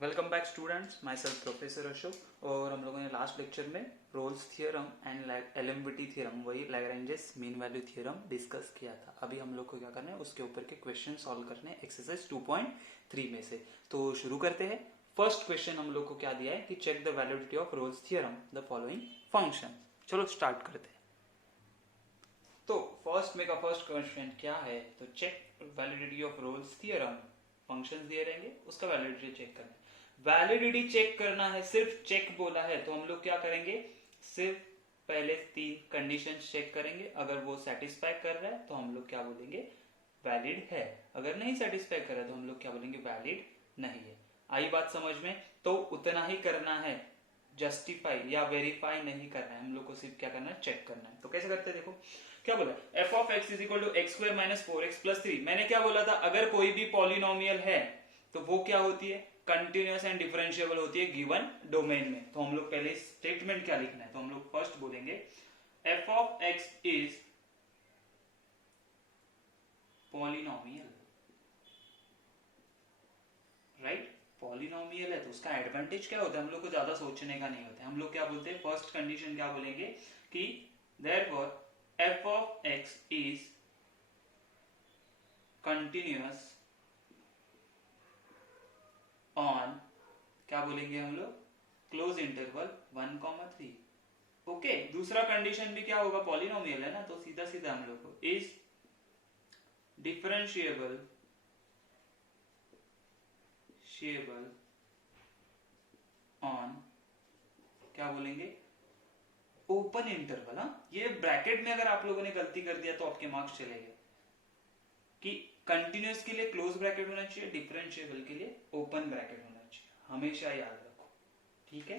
Welcome back students, my self professor Ashok. और हम लोगों ने लास्ट लेक्चर में रोल्स थियरम एंड एलएमविटी थियरम, वही Lagrange's mean value theorem discuss किया था। अभी हम लोग को क्या करना है, उसके ऊपर के क्वेश्चन सॉल्व करने हैं एक्सरसाइज 2.3 में से। तो शुरू करते हैं। फर्स्ट क्वेश्चन हम लोग को क्या दिया है कि check the validity of Rolle's theorem the following function. चलो स्टार्ट करते हैं। तो फर्स्ट में का फर्स्ट क्वेश्चन क्या है, तो check validity of Rolle's theorem. Functions दिए रहेंगे, उसका वैलिडिटी चेक करना है। वैलिडिटी चेक करना है, सिर्फ चेक बोला है तो हम लोग क्या करेंगे, सिर्फ पहले 3 कंडीशंस चेक करेंगे। अगर वो सेटिस्फाई कर रहा है तो हम लोग क्या बोलेंगे, वैलिड है। अगर नहीं सेटिस्फाई कर रहा है तो हम लोग क्या बोलेंगे, वैलिड नहीं है। आई बात समझ में? तो उतना ही करना है, जस्टिफाई या वेरीफाई नहीं करना है, हम लोग को सिर्फ क्या करना है, चेक करना है। तो कैसे करते हैं, देखो क्या बोला, f of x is equal to x square minus 4x plus 3। मैंने क्या बोला था, अगर कोई भी पॉलिनोमियल है तो वो क्या होती है, कंटिन्यूअस एंड डिफरेंशिएबल होती है गिवन डोमेन में। तो हम लोग पहले स्टेटमेंट क्या लिखना है, तो हम लोग फर्स्ट बोलेंगे f of x is polynomial, right. Polynomial है तो उसका एडवांटेज क्या होता है, हम लोग को ज्यादा सोचने का नहीं होता है। हम लोग क्या बोलते हैं, फर्स्ट कंडीशन क्या बोलेंगे कि therefore F of x is continuous on, क्या बोलेंगे हम लोग, क्लोज इंटरवल 1, 3। ओके, दूसरा कंडीशन भी क्या होगा, पॉलिनोमियल है ना, तो सीधा सीधा हम लोग को इज डिफरेंशिएबल ऑन, क्या बोलेंगे, ओपन इंटरवल। हाँ, ये ब्रैकेट में अगर आप लोगों ने गलती कर दिया तो आपके मार्क्स चले गए। कि कंटिन्यूअस के लिए क्लोज ब्रैकेट होना चाहिए, डिफरेंशिएबल के लिए ओपन ब्रैकेट होना चाहिए, हमेशा याद रखो, ठीक है।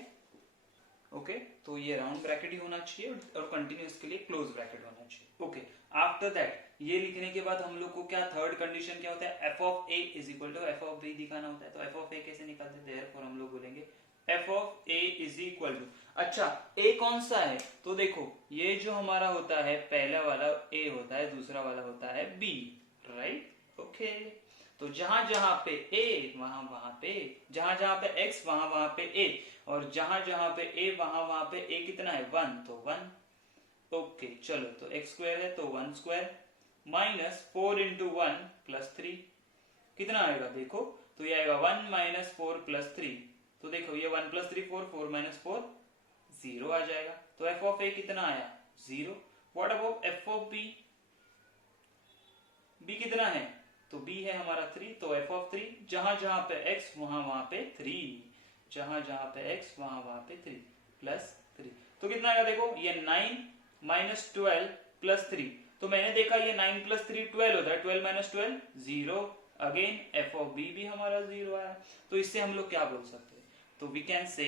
ओके, तो ये राउंड ब्रैकेट ही होना चाहिए और कंटिन्यूअस के लिए क्लोज ब्रैकेट होना चाहिए। ओके, आफ्टर दैट ये लिखने के बाद हम लोग को क्या थर्ड कंडीशन क्या होता है, f of A is equal to F of b दिखाना होता है। तो एफ ऑफ ए कैसे निकालते हैं, देयरफॉर हम लोग बोलेंगे f of A is equal to, अच्छा ए कौन सा है, तो देखो ये जो हमारा होता है पहला वाला ए होता है, दूसरा वाला होता है बी, राइट। ओके, तो जहां जहां पे ए वहां वहां पे, जहां जहां पे एक्स वहां वहां पे ए, और जहां जहां पे ए वहां वहां पे ए कितना है, 1, तो 1। ओके चलो, तो एक्स स्क्वायर है तो 1 स्क्वायर माइनस 4 इंटू 1 प्लस 3, कितना आएगा देखो, तो ये आएगा 1 माइनस 4 प्लस 3। तो देखो ये 1 प्लस 3 4, 4 माइनस 4 0 आ जाएगा। तो एफ ऑफ ए कितना आया, 0। What about f of b, b कितना है, तो बी है हमारा 3, तो एफ ऑफ 3 जहां जहां पे x वहां वहां पे 3, जहां जहां पे x वहां वहां पे 3 प्लस 3। तो कितना आएगा देखो, ये 9 माइनस 12 प्लस 3। तो मैंने देखा ये 9 प्लस 3 12 होता है, 12 minus 12 0। Again f of b भी हमारा 0 आया। तो इससे हम लोग क्या बोल सकते हैं, तो we can say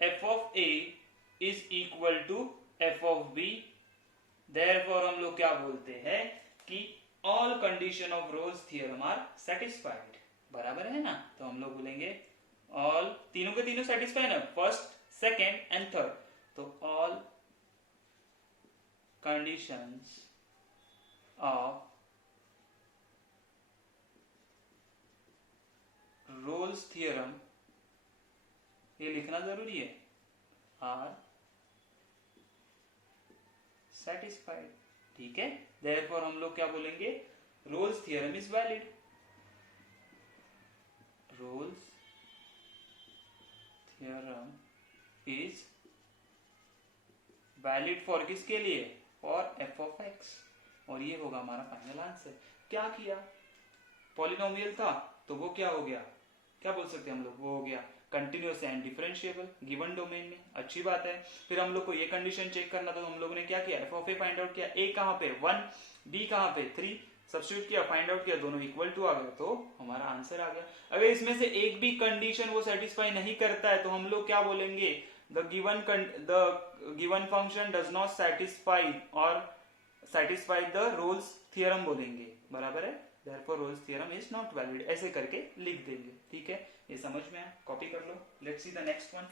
f of A is equal to F of b. Therefore हम लोग क्या बोलते हैं कि all condition of Rolle's theorem are satisfied, बराबर है ना। तो हम लोग बोलेंगे ऑल, तीनों के तीनों सेटिस्फाइड है, फर्स्ट सेकेंड एंड थर्ड। तो all conditions of Rolle's theorem, ये लिखना जरूरी है, आर सेटिस्फाइड, ठीक है। देयरफॉर हम लोग क्या बोलेंगे, Rolle's theorem is valid. Roles theorem is valid for किसके लिए, फॉर एफ ऑफ एक्स। और ये होगा हमारा फाइनल आंसर। क्या किया, पॉलिनोमियल था तो वो क्या हो गया, क्या बोल सकते हैं हम लोग, वो हो गया continuous and differentiable given domain में, अच्छी बात है। फिर हम लोग को ये कंडीशन चेक करना था, तो हम लोगों ने क्या किया, f of a find out किया, ए कहां पे 1, बी कहां पे 3, सब्स्टिट्यूट किया, फाइंड आउट किया, दोनों इक्वल टू आ गए, तो हमारा आंसर आ गया। अगर इसमें से एक भी कंडीशन वो सेटिस्फाई नहीं करता है तो हम लोग क्या बोलेंगे, the given function does not satisfy और सेटिस्फाई द रोल्स थियरम बोलेंगे, बराबर है। Therefore roles theorem is not valid, ऐसे करके लिख देंगे, ठीक है। ये समझ में आया, कॉपी कर लो। Let's see the next one.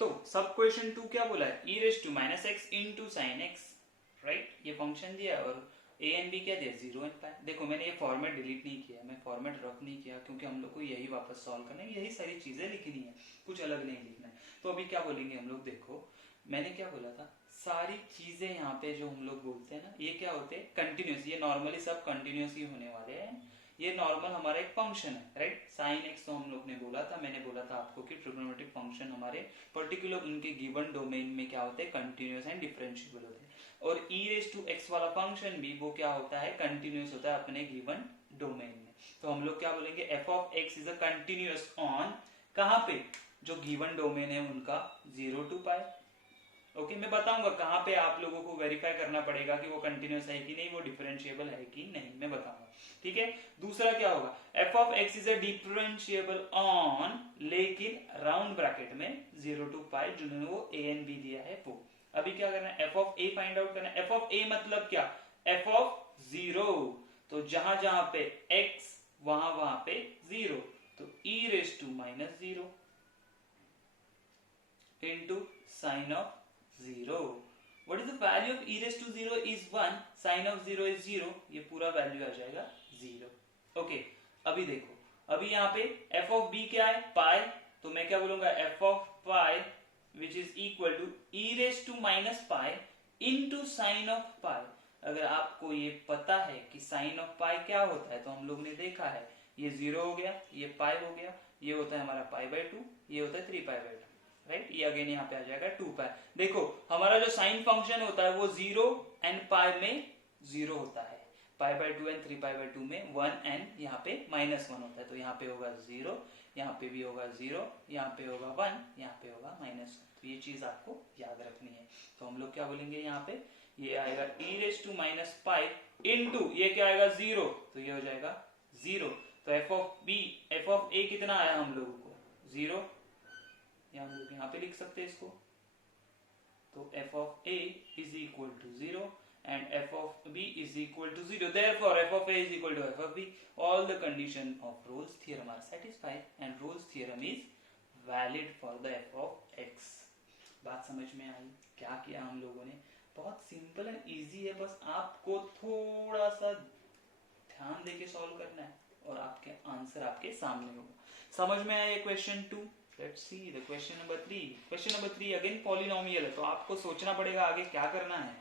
तो सब क्वेश्चन 2 क्या बोला है, e raise to minus x into sine x, right. ये फंक्शन दिया है और ए एंड बी क्या दिया 0 एंड पाई। देखो मैंने ये फॉर्मेट डिलीट नहीं किया, मैं फॉर्मेट रफ नहीं किया क्योंकि हम लोग को यही वापस सॉल्व करना है, यही सारी चीजें लिखनी है, कुछ अलग नहीं लिखना है। तो अभी क्या बोलेंगे हम लोग, देखो मैंने क्या बोला था, सारी चीजें यहाँ पे जो हम लोग बोलते हैं ना, ये क्या होते हैं कंटिन्यूस, ये नॉर्मली सब कंटिन्यूस ही होने वाले हैं। ये नॉर्मल हमारा एक फंक्शन है, राइट। साइन एक्स तो हम लोग ने बोला था, मैंने बोला था आपको कि ट्रिग्नोमेट्रिक फंक्शन हमारे पर्टिकुलर उनके गिवन डोमेन में क्या होते हैं, कंटिन्यूस एंड डिफरेंशिएबल होते हैं। और ई रेस टू एक्स वाला फंक्शन भी वो क्या होता है, कंटिन्यूस होता है अपने गिवन डोमेन में। तो हम लोग क्या बोलेंगे, f of x is a continuous on, कहाँ पे, जो गिवन डोमेन है उनका 0 to पाई। ओके मैं बताऊंगा कहाँ पे आप लोगों को वेरीफाई करना पड़ेगा कि वो कंटिन्यूस है कि नहीं, वो डिफरेंशिएबल है कि नहीं, मैं बताऊंगा, ठीक है। दूसरा क्या होगा, F of x is a differentiable on, लेकिन राउंड ब्रैकेट में 0 to पाई, जिन्होंने वो ए एंड बी दिया है वो। अभी क्या करना है, f of a find out करना है। एफ ऑफ ए मतलब क्या, एफ ऑफ 0, तो जहां जहां पे एक्स वहां वहां पे 0, तो e raise to minus 0 into sin of 0. What is the value of e raised to 0 is 1, sin of 0 is 0, ये पूरा वैल्यू आ जाएगा 0। ओके अभी देखो, अभी यहाँ पे f of b क्या है, पाई, तो मैं क्या बोलूंगा, f of pi which is equal to e raised to minus pi into sine of pi. अगर आपको ये पता है कि साइन ऑफ पाई क्या होता है, तो हम लोग ने देखा है, ये 0 हो गया, ये पाई हो गया, ये होता है हमारा पाई बाय 2, ये होता है 3 पाई बाय 2, राइट। ये अगेन यहाँ पे आ जाएगा 2 पाई। देखो हमारा जो साइन फंक्शन होता है वो 0 एंड पाई में 0 होता है, pi by 2 and 3 pi by 2 में 1 एंड यहाँ पे -1 होता है, तो यहाँ पे होगा 0, यहाँ पे भी होगा 0, यहाँ पे होगा 1, यहाँ पे होगा -1। तो ये चीज आपको याद रखनी है। तो हम लोग क्या बोलेंगे यहाँ पे, ये आएगा e raise to minus pi into ये क्या आएगा 0, तो ये हो जाएगा 0। तो f of b, f of a कितना आया हम लोगों को 0, हम लोग यहाँ पे लिख सकते हैं इसको। तो f of a is equal to 0 and f of b is equal to 0. Therefore, f of a is equal to f of b. All the condition of Rolle's theorem are satisfied and Rolle's theorem is valid for the f of x. बात समझ में आई, क्या किया हम लोगों ने, बहुत simple and easy है, बस आपको थोड़ा सा ध्यान देके सॉल्व करना है और आपके आंसर आपके सामने होगा। समझ में आया question 2। Let's see the question number 3. Question number 3 again polynomial है, तो आपको सोचना पड़ेगा आगे क्या करना है।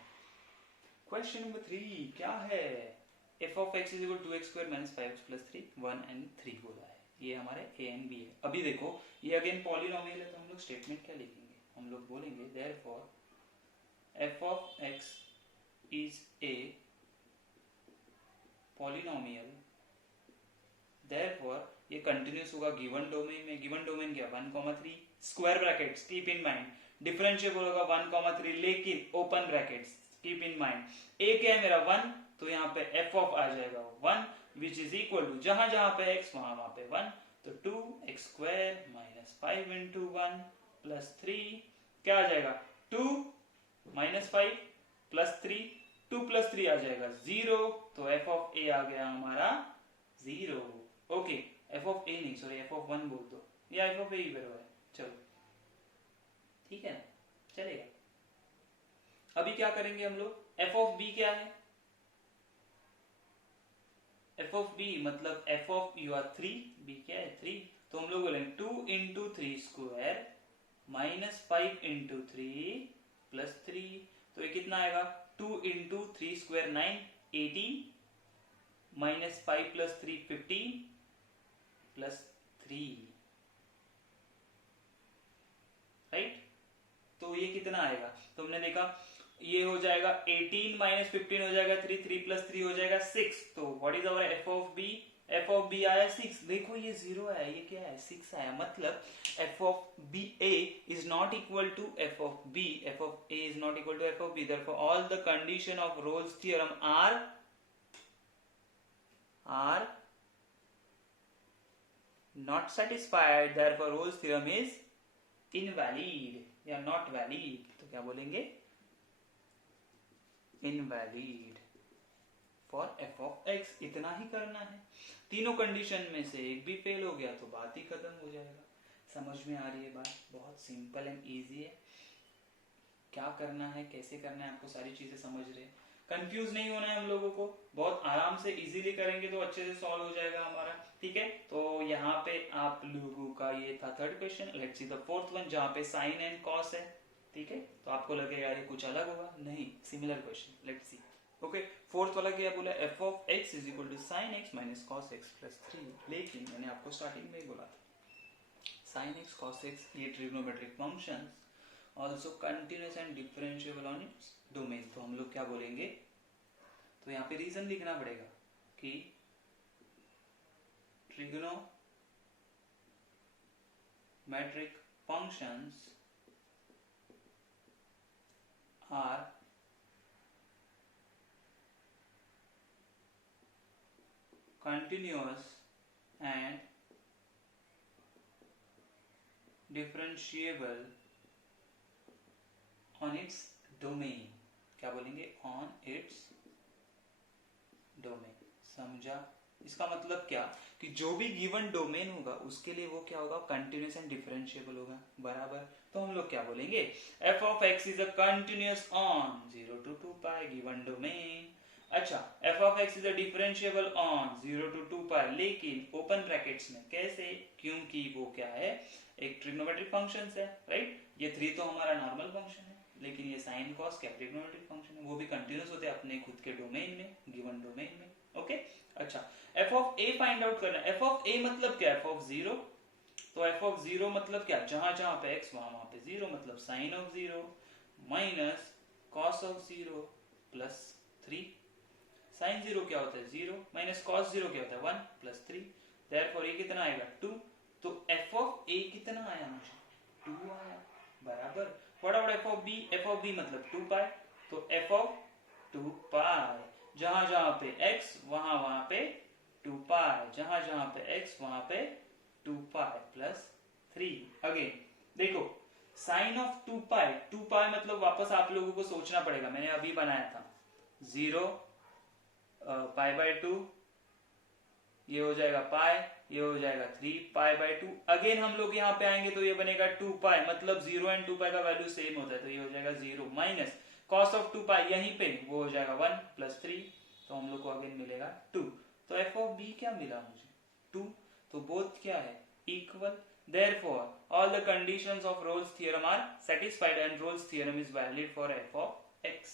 Question number 3 क्या है, f of x is equal to 2x square minus 5x plus 3, 1 and 3 बोला है, ये हमारे a and b है। अभी देखो ये अगेन polynomial है, तो हम लोग स्टेटमेंट क्या लिखेंगे, हम लोग बोलेंगे therefore f of x is a polynomial, therefore ये कंटिन्यूस होगा गिवन डोमेन में, गिवन डोमेन क्या 1,3 square brackets, keep in mind, differentiable होगा 1,3 लेकिन open brackets, keep in mind a क्या है मेरा 1, तो यहाँ पे एफ ऑफ आ जाएगा 1 विच इज इक्वल टू जहां जहां पे x वहां वहां पे 1, तो 2x square minus 5 into 1 plus 3 क्या आ जाएगा 2 माइनस 5 प्लस 3, 2 प्लस 3 आ जाएगा 0, तो एफ ऑफ ए आ गया हमारा 0। ओके एफ ऑफ ए नहीं सॉरी एफ ऑफ 1 बोल दो, या एफ ऑफ ए ही बराबर है, चलो ठीक है चलेगा। अभी क्या करेंगे हम लोग, एफ ऑफ बी क्या है, एफ ऑफ बी मतलब f of you are 3, b क्या है 3, तो हम लोग बोलेंगे 2 into 3 square minus 5 into 3 plus 3, तो ये कितना आएगा 2 into 3 square 9 18 minus 5 plus 3 15 plus 3, right. तो ये कितना आएगा, तो हमने देखा ये हो जाएगा 18 माइनस 15 हो जाएगा 3, 3 प्लस 3 हो जाएगा 6, तो what is our f of b, f of b आया 6, देखो ये 0 आया, ये क्या है 6 आया, मतलब f of b a is not equal to F of b, f of A is not equal to F of b, therefore all the condition of Rolle's theorem are not satisfied, therefore Rolle's theorem is invalid या not valid, तो क्या बोलेंगे invalid for f of x। इतना ही करना है, तीनों condition में से एक भी फेल हो गया तो बात ही खत्म हो जाएगा। समझ में आ रही है बात, बहुत सिंपल एंड इजी है, क्या करना है कैसे करना है आपको सारी चीजें समझ रहे। कंफ्यूज नहीं होना है हम लोगों को, बहुत आराम से इजीली करेंगे तो अच्छे से सॉल्व हो जाएगा हमारा। ठीक है, तो यहाँ पे आप लोगों का ये था third question. Let's see the fourth one, जहाँ पे साइन एंड कॉस है। ठीक है, तो आपको लगेगा ये कुछ अलग होगा, नहीं, similar question. Let's see. Okay, fourth वाला क्या बोला, f of x is equal to sine x minus cos x plus 3। लेकिन मैंने आपको स्टार्टिंग में ही बोला था sin x cos x ये trigonometric functions also continuous and differentiable on its domain. तो हम लोग क्या बोलेंगे, तो यहाँ पे रीजन लिखना पड़ेगा कि trigonometric functions are continuous and differentiable on its domain। क्या बोलेंगे, on its domain। समझा? इसका मतलब क्या कि जो भी गिवन डोमेन होगा उसके लिए वो क्या होगा, कंटिन्यूस एंड डिफरेंशिएबल होगा, बराबर। तो हम लोग क्या बोलेंगे, f of x is a continuous on 0 to 2 pi given domain। अच्छा, f of x is a differentiable on 0 to 2 pi, लेकिन ओपन ब्रैकेट्स में कैसे, क्योंकि वो क्या है, एक ट्रिग्नोमेट्रिक फंक्शन है, राइट। ये 3 तो हमारा नॉर्मल फंक्शन है, लेकिन ये साइन कॉस क्या ट्रिग्नोमेट्रिक फंक्शन है, वो भी कंटिन्यूस होते हैं अपने खुद के डोमेन में, गिवन डोमेन में। ओके, अच्छा, f of a find out करना है। f of a मतलब क्या, f of 0, तो f of 0 मतलब क्या, जहां जहां पे x वहां वहां पे 0, मतलब sine of 0 minus cos of 0 plus 3। Sine 0 क्या होता है 0, माइनस कॉस 0 क्या होता है 1 प्लस 3। देयरफॉर ये कितना आएगा 2। तो f of a कितना आया मुझे, 2 आया, बराबर। What about f of b, f of b मतलब 2 पाई, तो f of 2 पाई, जहां जहां पे x वहां वहां पे 2 पाई, जहां जहां पे x वहां पे 2 पाई प्लस 3। अगेन देखो, साइन ऑफ 2 पाई, 2 पाई मतलब वापस आप लोगों को सोचना पड़ेगा, मैंने अभी बनाया था 0 पाई बाय 2, ये हो जाएगा पाई, ये हो जाएगा 3 पाई बाय 2। अगेन हम लोग यहाँ पे आएंगे तो ये बनेगा 2 पाई, मतलब 0 एंड 2 पाई का वैल्यू सेम होता है, तो ये हो जाएगा 0 माइनस कॉस ऑफ 2 पाई, यहीं पे वो हो जाएगा 1 प्लस 3, तो हम लोग को अगेन मिलेगा 2। तो f ऑफ b क्या मिला मुझे 2, तो बोथ क्या है equal. Therefore all the conditions of Rolle's theorem are satisfied and Rolle's theorem is valid for f of x।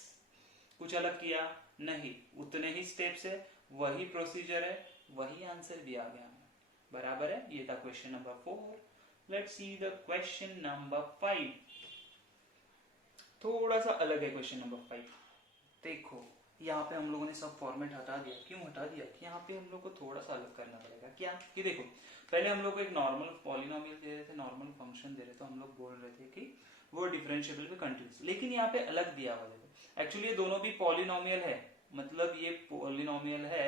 कुछ अलग किया नहीं, उतने ही स्टेप्स है, वही प्रोसीजर है, वही आंसर भी आ गया, बराबर है। ये था question number 4। Let's see the question number 5। थोड़ा सा अलग है क्वेश्चन नंबर 5। देखो यहाँ पे हम लोगों ने सब फॉर्मेट हटा दिया, क्यों हटा दिया कि यहाँ पे हम लोग को थोड़ा सा अलग करना पड़ेगा। क्या कि देखो, पहले हम लोग को एक नॉर्मल पॉलिनोमियल दे रहे थे, नॉर्मल फंक्शन दे रहे थे, तो हम लोग बोल रहे थे कि वो डिफरेंशिएबल भी कंटिन्यूस, लेकिन यहाँ पे अलग दिया हुआ देखो, एक्चुअली ये दोनों भी पॉलिनोमियल है, मतलब ये पॉलिनोमियल है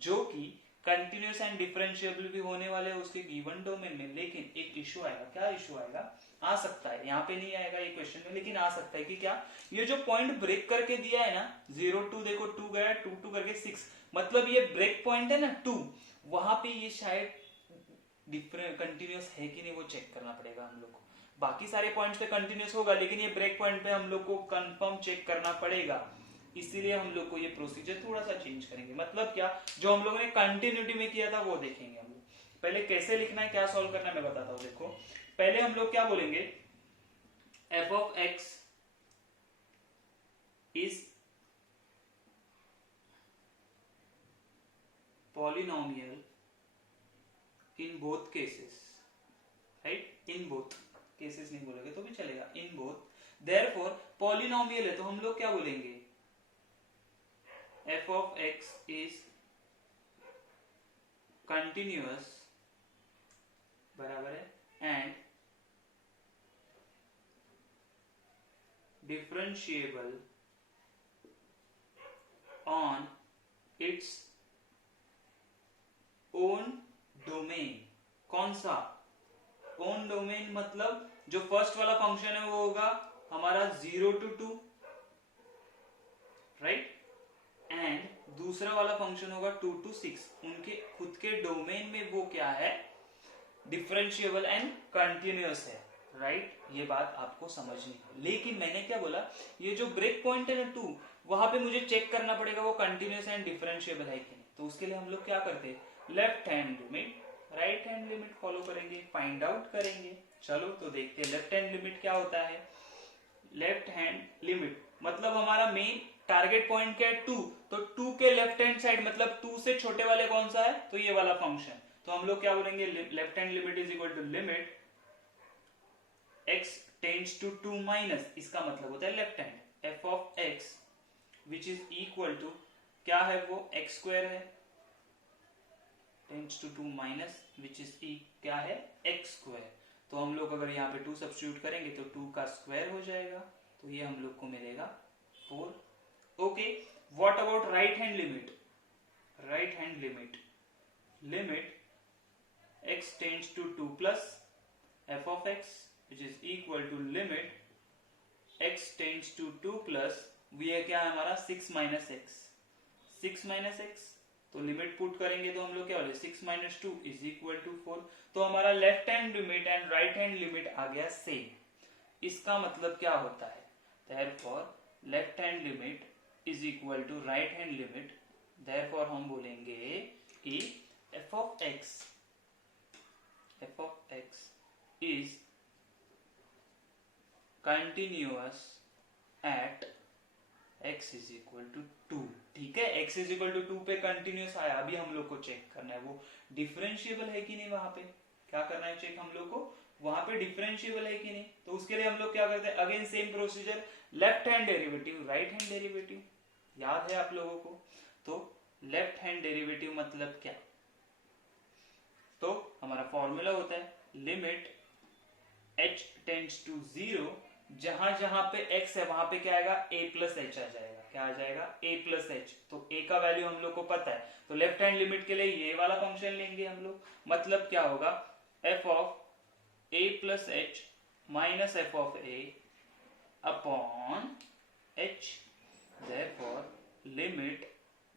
जो कि कंटिन्यूस एंड डिफरेंशिएबल भी होने वाले हैं उसके गिवन डोमेन में। लेकिन एक इशू आएगा, क्या इशू आएगा, आ सकता है, यहाँ पे नहीं आएगा ये क्वेश्चन में, लेकिन आ सकता है कि क्या, ये जो पॉइंट ब्रेक करके दिया है ना 0 2, देखो 2 गया, 2 2 करके 6, मतलब ये ब्रेक पॉइंट है ना 2, वहां पे ये शायद डिफरेंट कंटिन्यूस है कि नहीं वो चेक करना पड़ेगा हम लोग को। बाकी सारे पॉइंट्स पे कंटिन्यूस होगा, लेकिन ये ब्रेक पॉइंट पे हम लोग को कंफर्म चेक करना पड़ेगा, इसीलिए हम लोग को ये प्रोसीजर थोड़ा सा चेंज करेंगे। मतलब क्या, जो हम लोगों ने कंटिन्यूटी में किया था वो देखेंगे हम लोग। पहले कैसे लिखना है, क्या सॉल्व करना है मैं बताता हूँ। देखो पहले हम लोग क्या बोलेंगे, f of x is polynomial in both cases, right? in both cases नहीं बोलेंगे तो भी चलेगा, in both, therefore polynomial है तो हम लोग क्या बोलेंगे, f of x is continuous, बराबर है, and differentiable on its own domain। कौन सा own domain, मतलब जो फर्स्ट वाला फंक्शन है वो होगा हमारा 0 to 2, राइट, एंड दूसरा वाला फंक्शन होगा 2 to 6, उनके खुद के डोमेन में वो क्या है, डिफरेंशिएबल एंड कंटिन्यूअस है, राइट। ये बात आपको समझनी है। लेकिन मैंने क्या बोला, ये जो ब्रेक पॉइंट है ना 2, वहां पे मुझे चेक करना पड़ेगा वो कंटिन्यूस एंड डिफरेंशिएबल है कि नहीं। तो उसके लिए हम लोग क्या करते हैं, left hand limit right hand limit follow करेंगे, फाइंड आउट करेंगे। चलो तो देखते हैं लेफ्ट हैंड लिमिट क्या होता है। लेफ्ट हैंड लिमिट मतलब हमारा मेन टारगेट पॉइंट क्या है 2, तो 2 के लेफ्ट हैंड साइड मतलब 2 से छोटे वाले कौन सा है, तो ये वाला फंक्शन। तो हम लोग क्या बोलेंगे, left hand limit is equal to limit x tends to 2 minus, इसका मतलब होता है left hand f of x which is equal to क्या है वो x स्क्वायर है, tends to 2 minus which is क्या है x स्क्वायर। तो हम लोग अगर यहाँ पे 2 सब्स्टिट्यूट करेंगे तो 2 का स्क्वायर हो जाएगा, तो ये हम लोग को मिलेगा 4। Okay, what about right hand limit, right hand limit limit x tends to 2 plus f of x which is equal to limit x tends to 2 plus ये क्या है हमारा 6 minus x, 6 minus x, तो लिमिट पुट करेंगे तो हम लोग क्या बोले 6 minus 2 is equal to 4। तो हमारा left hand limit and right hand limit आ गया सेम। इसका मतलब क्या होता है, therefore left hand limit is equal to right hand limit, therefore हम बोलेंगे कि f of x is continuous at x is equal to 2। ठीक है, x is equal to 2 पे कंटिन्यूस आया, अभी हम लोग को चेक करना है वो डिफरेंशिएबल है कि नहीं। वहां पे क्या करना है चेक, हम लोग को वहां पे डिफरेंशिएबल है कि नहीं। तो उसके लिए हम लोग क्या करते हैं, again same procedure, left hand derivative right hand derivative, याद है आप लोगों को। तो लेफ्ट हैंड डेरिवेटिव मतलब क्या, तो हमारा फॉर्मूला होता है लिमिट h टेंड्स टू 0, जहां जहां पे x है वहां पे क्या आएगा a प्लस एच आ जाएगा, क्या आ जाएगा a प्लस एच। तो a का वैल्यू हम लोग को पता है, तो लेफ्ट हैंड लिमिट के लिए ये वाला फंक्शन लेंगे हम लोग। मतलब क्या होगा f of a plus h minus f of a upon h, therefore limit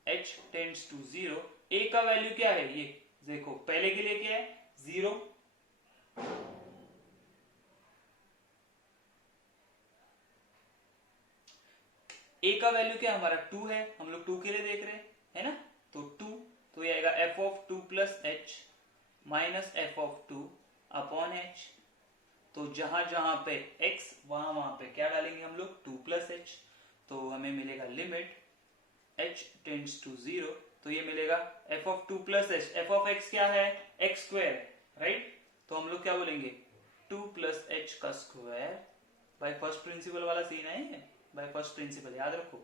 h tends to 0, a का वैल्यू क्या है, ये देखो पहले के लिए क्या है 0, a का वैल्यू क्या हमारा 2 है, हम लोग 2 के लिए देख रहे हैं है ना। तो 2, तो ये आएगा f of 2 plus h minus f of 2 upon h। तो जहां जहां पे x वहां वहां पे क्या डालेंगे हम लोग 2 प्लस एच, तो हमें मिलेगा लिमिट h टेंड्स टू 0, तो ये मिलेगा f of 2 plus H, f of x क्या है x स्क्वायर, राइट। तो हम लोग क्या बोलेंगे 2 प्लस एच का स्क्वायर, बाय फर्स्ट प्रिंसिपल वाला सीन है, बाय फर्स्ट प्रिंसिपल याद रखो,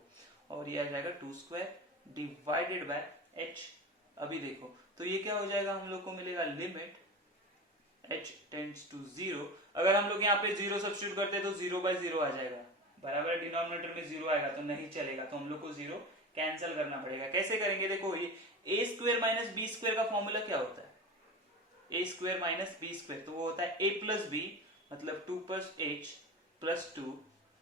और ये आ जाएगा 2 स्क्वायर डिवाइडेड बाय h। अभी देखो तो ये क्या हो जाएगा, हम लोग को मिलेगा लिमिट h टेंड्स टू 0, अगर हम लोग यहाँ पे 0 सब्स्टिट्यूट करते हैं तो 0 बाय 0 आ जाएगा, बराबर डिनोमिनेटर में 0 आएगा तो नहीं चलेगा, तो हम लोग को 0 कैंसिल करना पड़ेगा। कैसे करेंगे, देखो ये a square minus b square का फॉर्मूला क्या होता है, a square minus b square, तो वो होता है a प्लस बी मतलब 2 प्लस h प्लस 2,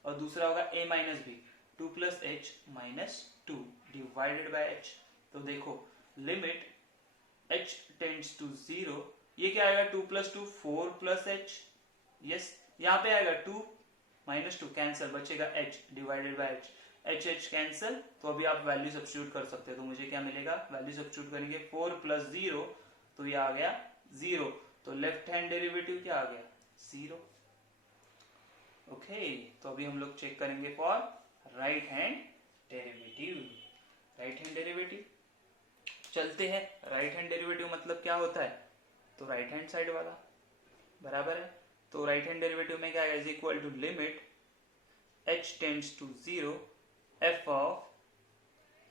और दूसरा होगा a minus b 2 plus h minus 2 divided by h। तो देखो लिमिट h टेंड्स टू 0, ये क्या आएगा 2 प्लस 2 4 प्लस एच, यस यहाँ पे आएगा 2 माइनस 2 कैंसिल, बचेगा h divided by h, h cancel, तो अभी आप वैल्यू सब्स्टिट्यूट कर सकते हो। तो मुझे क्या मिलेगा, वैल्यू सब्स्टिट्यूट करेंगे 4 प्लस 0, तो ये आ गया 0, तो लेफ्ट हैंड डेरिवेटिव क्या आ गया 0। ओके, तो अभी हम लोग चेक करेंगे for right hand derivative, right hand derivative चलते हैं। राइट हैंड डेरिवेटिव मतलब क्या होता है, तो राइट हैंड साइड वाला, बराबर है। तो राइट हैंड डेरिवेटिव में क्या है, is equal to limit h tends to 0 f of,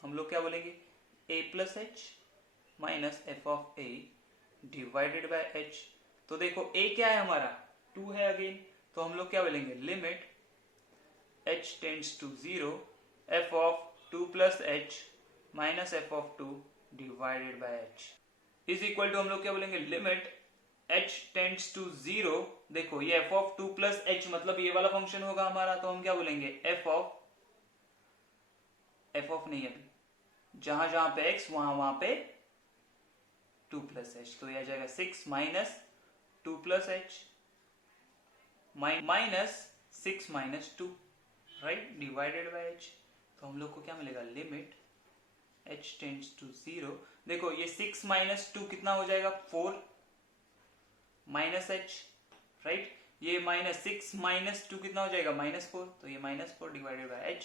हम लोग क्या बोलेंगे a plus h minus f of a divided by h। तो देखो a क्या है हमारा 2 है अगेन, तो हम लोग क्या बोलेंगे limit h tends to 0 f of 2 plus h minus f of 2 divided by h is equal to, हम लोग क्या बोलेंगे लिमिट h टेंड्स टू 0, देखो ये f ऑफ 2 प्लस एच मतलब ये वाला फंक्शन होगा हमारा, तो हम क्या बोलेंगे f ऑफ नहीं, अभी जहां जहां पे x वहां वहां पे 2 प्लस एच, तो यह आ जाएगा 6 minus 2 plus h minus 6 minus 2, right divided by h। तो हम लोग को क्या मिलेगा, लिमिट h टेंड्स टू 0। देखो ये 6 माइनस 2 कितना हो जाएगा, 4 माइनस h, राइट। ये -6 माइनस 2 कितना हो जाएगा, -4, तो ये -4 divided by h,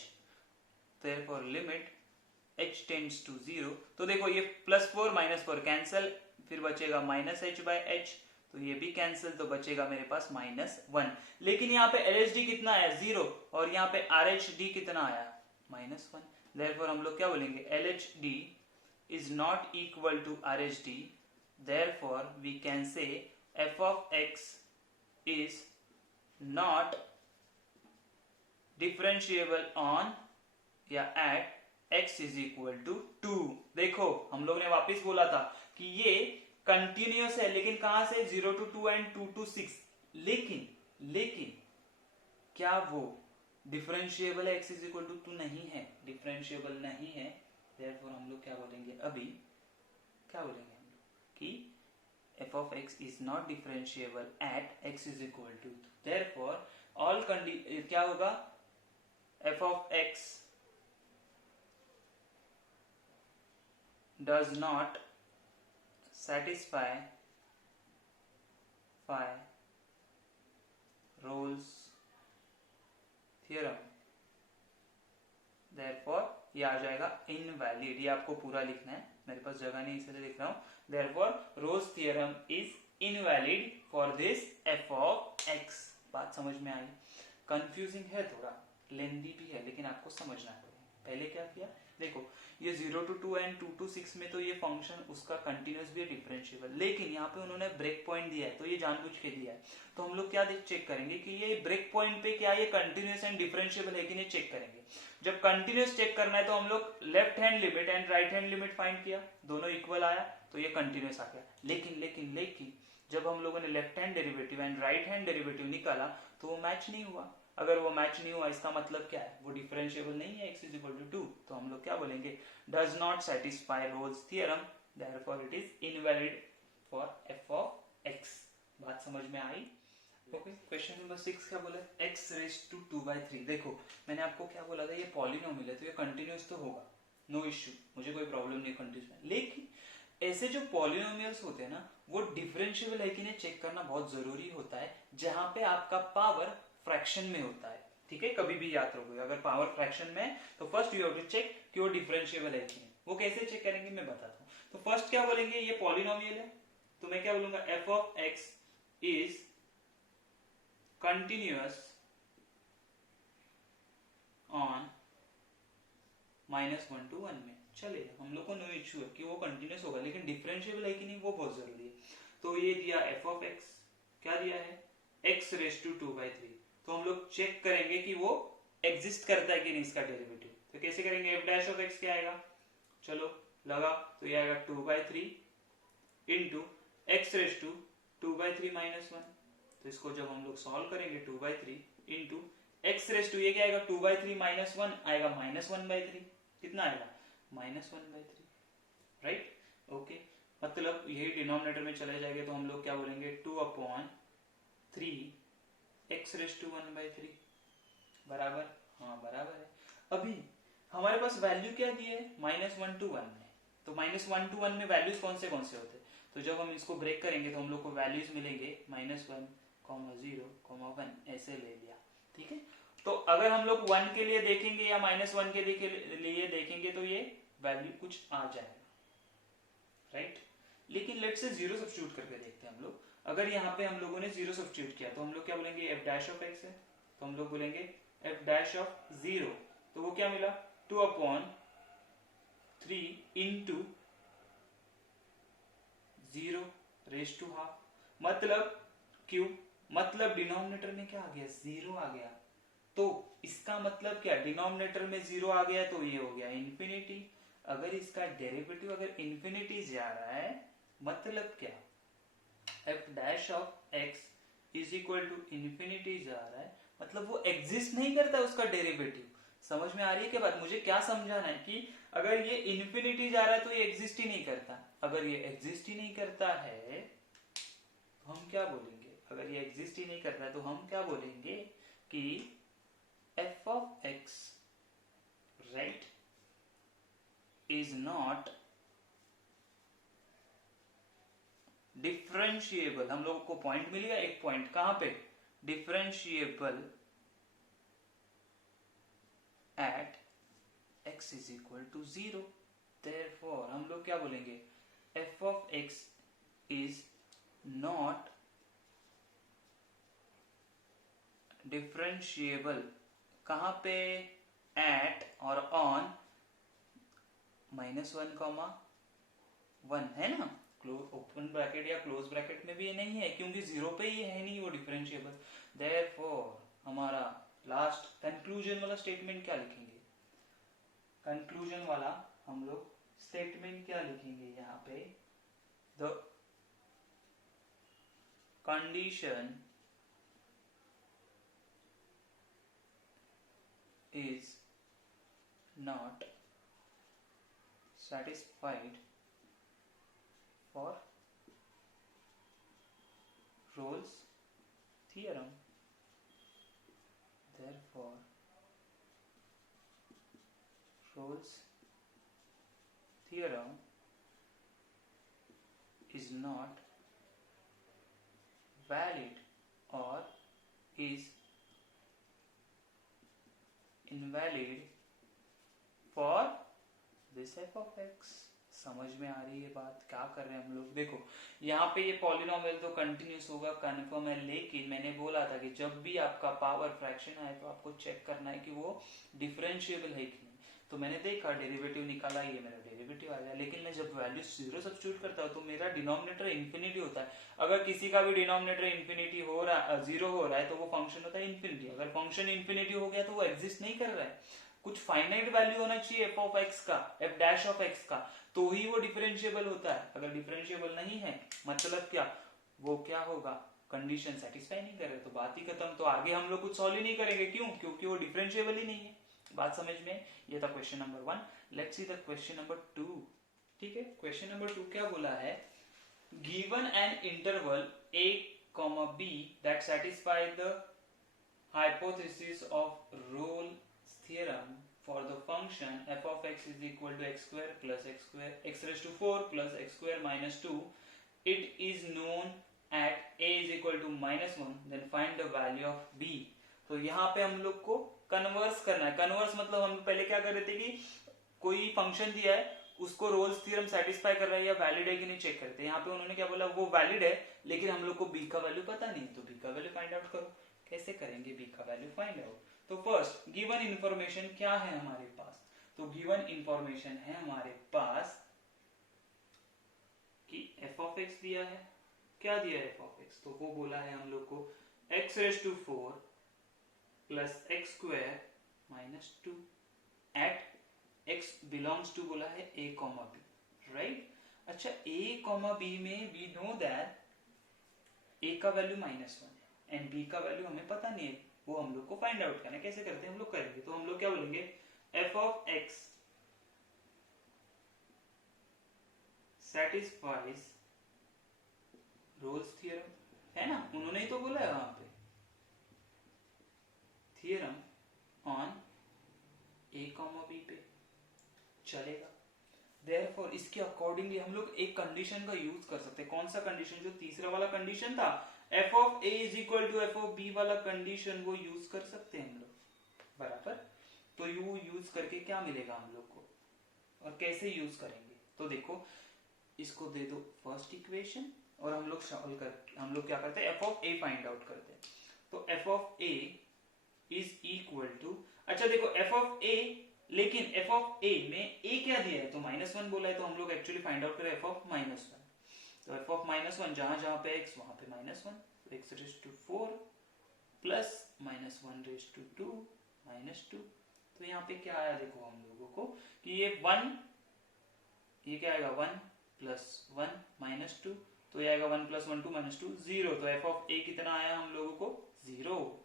therefore limit h tends to 0। तो देखो ये +4 -4 कैंसिल, फिर बचेगा -h/h, तो ये भी कैंसिल, तो बचेगा मेरे पास -1। लेकिन यहाँ पे LHD कितना आया, 0, और यहाँ पे RHD कितना आया, -1। therefore हम लोग क्या बोलेंगे, LHD is not equal to RHD, therefore we can say f of x is not differentiable on या at x is equal to 2। देखो हम लोग ने वापस बोला था कि ये कंटिन्यूअस है, लेकिन कहां से, 0 to 2 एंड 2 to 6, लेकिन क्या वो डिफरेंशिएबल है, x is equal to 2 नहीं है, डिफरेंशिएबल नहीं है। therefore हम लोग क्या बोलेंगे, अभी क्या बोलेंगे हम लोग कि f of x is not differentiable at x is equal to 2। therefore all क्या होगा, f of x does not satisfy Rolle's theorem, therefore ये आ जाएगा इनवैलिड। ये आपको पूरा लिखना है, मेरे पास जगह नहीं इसलिए लिख रहा हूं। therefore Rolle's theorem is invalid for this f of x। बात समझ में आई? कंफ्यूजिंग है, थोड़ा लेंदी भी है, लेकिन आपको समझना पड़ेगा। पहले क्या किया, देखो ये 0 to 2 एंड 2 to 6 में तो ये फंक्शन उसका कंटिन्यूअस भी है, डिफरेंशिएबल, लेकिन यहाँ पे उन्होंने ब्रेक पॉइंट दिया है, तो ये जानबूझ के दिया है। तो हम लोग क्या चेक करेंगे कि ये ब्रेक पॉइंट पे क्या ये कंटिन्यूअस एंड डिफरेंशिएबल है कि नहीं, चेक करेंगे। जब कंटिन्यूअस चेक करना है तो हम लोग left hand limit and right hand limit find किया, दोनों इक्वल आया तो ये कंटिन्यूअस आ गया। लेकिन जब हम लोगों ने left hand derivative and right hand derivative निकाला तो वो मैच नहीं हुआ। अगर वो मैच नहीं हुआ इसका मतलब क्या है, वो डिफरेंशिएबल नहीं है, x is equal to 2। तो हम लोग क्या बोलेंगे, does not satisfy Rolle's theorem, therefore it is invalid for f of x। बात समझ में आई? ओके, क्वेश्चन नंबर 6 क्या बोला, x raised to 2/3। देखो मैंने आपको क्या बोला था, ये पॉलिनोमियल है तो ये कंटिन्यूअस तो होगा, नो इश्यू, मुझे कोई प्रॉब्लम नहीं कंटिन्यूअस में। लेकिन ऐसे जो पॉलिनोमियल्स होते हैं ना, वो डिफरेंशिएबल है कि नहीं चेक करना बहुत जरूरी होता है, जहां पे आपका पावर फ्रैक्शन में होता है। ठीक है, कभी भी याद रखोगे, अगर पावर फ्रैक्शन में है तो first you have to check कि वो डिफरेंशिएबल है कि नहीं। वो कैसे चेक करेंगे मैं बताता हूँ। तो फर्स्ट क्या बोलेंगे, ये पॉलिनोमियल है तो मैं क्या बोलूंगा, f of x is continuous on -1 to 1 में। चले, हम लोग को नो इश्यू है कि वो कंटिन्यूअस होगा, लेकिन डिफरेंशिएबल है कि नहीं वो बहुत जरूरी है। तो ये दिया f of x, क्या दिया है, x raised to 2/3। तो हम लोग चेक करेंगे कि वो एग्जिस्ट करता है कि नहीं इसका डेरिवेटिव। तो कैसे करेंगे, f dash of x क्या आएगा, चलो लगा, तो ये आएगा 2/3 इंटू x raised to 2/3 -1। तो इसको जब हम लोग सॉल्व करेंगे 2/3 इंटू x raised to, ये क्या आएगा, 2/3 -1 आएगा -1/3, कितना आएगा, -1/3, राइट। ओके, मतलब यही डिनोमिनेटर में चले जाएंगे तो हम लोग क्या बोलेंगे, 2/3 x raised to 1/3 बराबर, हाँ बराबर है। अभी हमारे पास वैल्यू क्या दी है, -1 to 1 में, तो -1 to 1 में वैल्यूज कौन से हैं, तो जब हम इसको ब्रेक करेंगे तो हम लोग को वैल्यूज मिलेंगे -1, 0, 1 ऐसे ले लिया। ठीक है, तो अगर हम लोग 1 के लिए देखेंगे या -1 के लिए देखेंगे तो ये वैल्यू कुछ आ जाएगा, राइट। लेकिन लेट से 0 सब्स्टिट्यूट करके देखते हैं हम लोग। अगर यहाँ पे हम लोगों ने 0 सब्स्टिट्यूट किया तो हम लोग क्या बोलेंगे, f dash of x है, तो हम लोग बोलेंगे f dash of 0, तो वो क्या मिला, 2/3 इंटू 0 raised to half, मतलब क्यों, मतलब डिनोमिनेटर में क्या आ गया, 0 आ गया। तो इसका मतलब क्या, डिनोमिनेटर में 0 आ गया तो ये हो गया इन्फिनिटी। अगर इसका डेरिवेटिव अगर इन्फिनिटी जा रहा है मतलब क्या, f dash of x is equal to infinity जा रहा है, मतलब वो एग्जिस्ट नहीं करता उसका डेरिवेटिव। समझ में आ रही है क्या बात, मुझे क्या समझाना है कि अगर ये इन्फिनिटी जा रहा है तो ये एग्जिस्ट ही नहीं करता। अगर ये एग्जिस्ट ही नहीं करता है तो हम क्या बोलेंगे, अगर ये एग्जिस्ट ही नहीं करता है तो हम क्या बोलेंगे कि f of x right, is not differentiable. हम लोगों को पॉइंट मिल गया, एक पॉइंट कहां पे, differentiable at x is equal to 0। Therefore हम लोग क्या बोलेंगे, f of x is not differentiable कहां पे, एट और ऑन -1, है ना, ओपन ब्रैकेट या क्लोज ब्रैकेट में भी ये नहीं है, क्योंकि 0 पे ये है नहीं वो डिफरेंशिएबल। देयरफॉर हमारा लास्ट कंक्लूजन वाला स्टेटमेंट क्या लिखेंगे, कंक्लूजन वाला हम लोग स्टेटमेंट क्या लिखेंगे यहाँ पे, the condition is not satisfied for Rolle's theorem. Therefore, Rolle's theorem is not valid or is invalid for this f of x। समझ में आ रही है बात, क्या कर रहे हैं हम लोग, देखो यहाँ पे ये पॉलिनोमियल तो कंटिन्यूस होगा, कन्फर्म है, लेकिन मैंने बोला था कि जब भी आपका पावर फ्रैक्शन आए तो आपको चेक करना है कि वो डिफरेंशिएबल है कि नहीं। तो मैंने देखा डेरिवेटिव निकाला, ये मेरा डेरिवेटिव आ गया, लेकिन मैं जब वैल्यू 0 सब्स्टिट्यूट करता हूँ तो मेरा डिनोमिनेटर इन्फिनिटी होता है। अगर किसी का भी डिनोमिनेटर इन्फिनिटी हो रहा है, 0 हो रहा है, तो वो फंक्शन होता है इन्फिनिटी। अगर फंक्शन इन्फिनिटी हो गया तो वो एग्जिस्ट नहीं कर रहा है, कुछ फाइनाइट वैल्यू होना चाहिए एफ ऑफ एक्स का, एफ डैश ऑफ एक्स का, तो ही वो डिफरेंशिएबल होता है। अगर डिफरेंशिएबल नहीं है मतलब क्या, वो क्या होगा, कंडीशन सेटिस्फाई नहीं कर रहे, तो बात ही खत्म। तो आगे हम लोग कुछ सॉल्व ही नहीं करेंगे, क्यों, क्योंकि वो डिफरेंशिएबल ही नहीं है। बात समझ में, ये था question number 1। Let's see the question number 2। ठीक है, क्वेश्चन नंबर 2 क्या बोला है, given an interval a, b that satisfy the hypothesis of Rolle's theorem for the function f of x is equal to x square plus x raised to 4 plus x square minus 2. It is known at a is equal to -1, then find the value of b। तो यहाँ पे हम लोग को converse करना है। Converse मतलब हम पहले क्या कर रहे थे कि कोई फंक्शन दिया है, उसको रोल्स थ्योरम सेटिस्फाई कर रहा है या वैलिड है कि नहीं चेक करते हैं। यहाँ पे उन्होंने क्या बोला, वो वैलिड है, लेकिन हम लोग को b का वैल्यू पता नहीं, तो b का वैल्यू फाइंड आउट करो। कैसे करेंगे b का वैल्यू फाइंड आउट, तो फर्स्ट गिवन इंफॉर्मेशन क्या है हमारे पास, तो गिवन इंफॉर्मेशन है हमारे पास कि f ऑफ x दिया है, क्या दिया है f ऑफ x, तो वो बोला है हम लोग को x raise to 4 plus x square minus 2 at x belongs to बोला है a कॉमा b, राइट। अच्छा a कॉमा b में वी नो दैट a का वैल्यू -1 है एंड b का वैल्यू हमें पता नहीं है, वो हम लोग को फाइंड आउट करना है। कैसे करते हैं हम लोग करेंगे, तो हम लोग क्या बोलेंगे, f of x satisfies Rolle's theorem, है ना, उन्होंने ही तो बोला है वहां पे, theorem on a comma b पे चलेगा। Therefore इसके अकॉर्डिंगली हम लोग एक कंडीशन का यूज कर सकते हैं। कौन सा कंडीशन, जो तीसरा वाला कंडीशन था, f of a is equal to f of b वाला कंडीशन, वो यूज कर सकते हैं हम लोग, बराबर। तो यू यूज करके क्या मिलेगा हम लोग को और कैसे यूज करेंगे, तो देखो इसको दे दो फर्स्ट इक्वेशन और हम लोग सॉल्व कर, हम लोग क्या करते हैं, f of a find out करते हैं। तो f of a is equal to, अच्छा देखो f ऑफ a, लेकिन f ऑफ a में a क्या दिया है, तो -1 बोला है, तो हम लोग एक्चुअली फाइंड आउट करें f ऑफ -1। तो f ऑफ -1 जहां जहां पे x वहां पे -1, तो x raise to 4 plus -1 raise to 2 -2। तो यहाँ पे क्या आया देखो हम लोगों को कि ये 1, ये क्या आएगा 1 प्लस 1 -2, तो ये आएगा 1 प्लस 1 2 -2 0। तो f ऑफ a कितना आया हम लोगों को 0।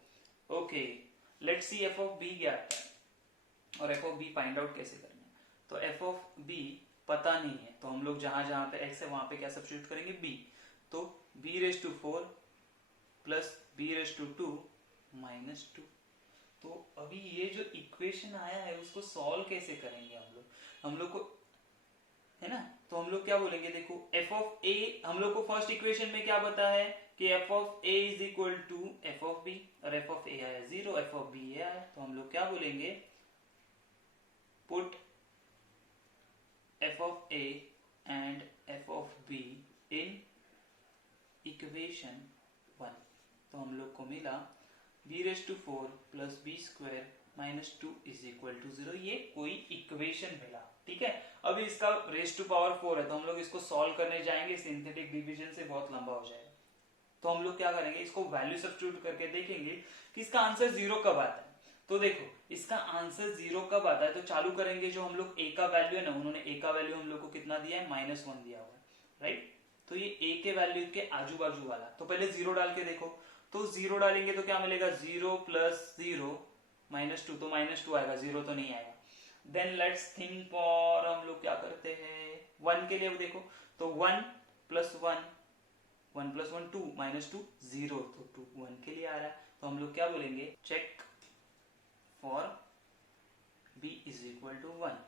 Okay, let's see f of b क्या आता है और f of b find out कैसे करना है। तो f ऑफ b पता नहीं है, तो हम लोग जहां जहां पे x है वहां पे क्या सब्स्टिट्यूट करेंगे, b। तो b raise to 4 plus b raise to 2 -2। तो अभी ये जो इक्वेशन आया है उसको सॉल्व कैसे करेंगे हम लोग को, है ना? तो हम लोग क्या बोलेंगे, देखो एफ ऑफ ए, हम लोग को फर्स्ट इक्वेशन में क्या पता है कि F of A is equal to F of B, और एफ ऑफ ए आया 0, एफ ऑफ बी ये आया, तो हम लोग क्या बोलेंगे, put F of A and F of B in equation 1। तो हम लोग को मिला b⁴ plus b² minus 2 is equal to 0। ये कोई इक्वेशन मिला, ठीक है। अभी इसका रेस टू पावर 4 है, तो हम लोग इसको सॉल्व करने जाएंगे, सिंथेटिक डिवीजन से बहुत लंबा हो जाएगा। तो हम लोग क्या करेंगे, इसको वैल्यू सब्स्टिट्यूट करके देखेंगे कि इसका आंसर 0 कब आता है। तो देखो इसका आंसर 0 कब आता है, तो चालू करेंगे, जो हम लोग a का वैल्यू है ना, उन्होंने a का वैल्यू हम लोग को कितना दिया है, -1 दिया हुआ है, राइट। तो ये a के वैल्यू के आजू बाजू वाला, तो पहले 0 डाल के देखो, तो 0 डालेंगे तो क्या मिलेगा, 0 + 0 -2, तो -2 आएगा, 0 तो नहीं आएगा। देन लेट्स थिंक फॉर, हम लोग क्या करते हैं 1 के लिए, देखो तो 1 + 1 1 + 1 2 -2 0, तो 2 1 के लिए आ रहा है। तो हम लोग क्या बोलेंगे, check for b is equal to 1,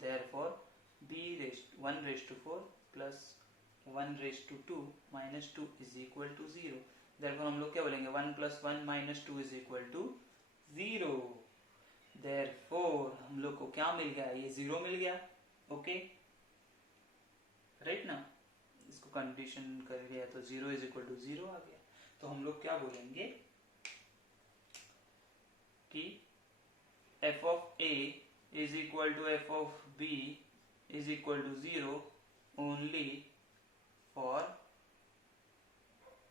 therefore b1⁴ plus 1⁴ -2 is equal to 0। Therefore हम लोग क्या बोलेंगे, 1 + 1 - 2 इज इक्वल टू 0। देयरफॉर हम लोग को क्या मिल गया, ये 0 मिल गया, ओके, राइट ना। इसको कंडीशन कर दिया तो 0 इज इक्वल टू 0 आ गया। तो हम लोग क्या बोलेंगे कि F of A is equal to F of B is equal to 0 only for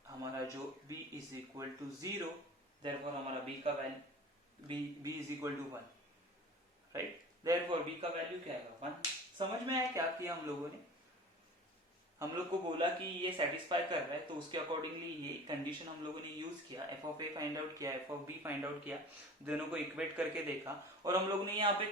हमारा जो b is equal to 0, therefore हमारा b का value b is equal to 1, right. Therefore b का वैल्यू क्या आएगा, 1। समझ में आया क्या किया हम लोगों ने, हम लोग को बोला कि ये सेटिस्फाई कर रहा है, तो उसके अकॉर्डिंगली ये कंडीशन हम लोगों ने यूज किया, f of a find out किया, f of b find out किया, दोनों को इक्वेट करके देखा, और हम लोग ने यहाँ पे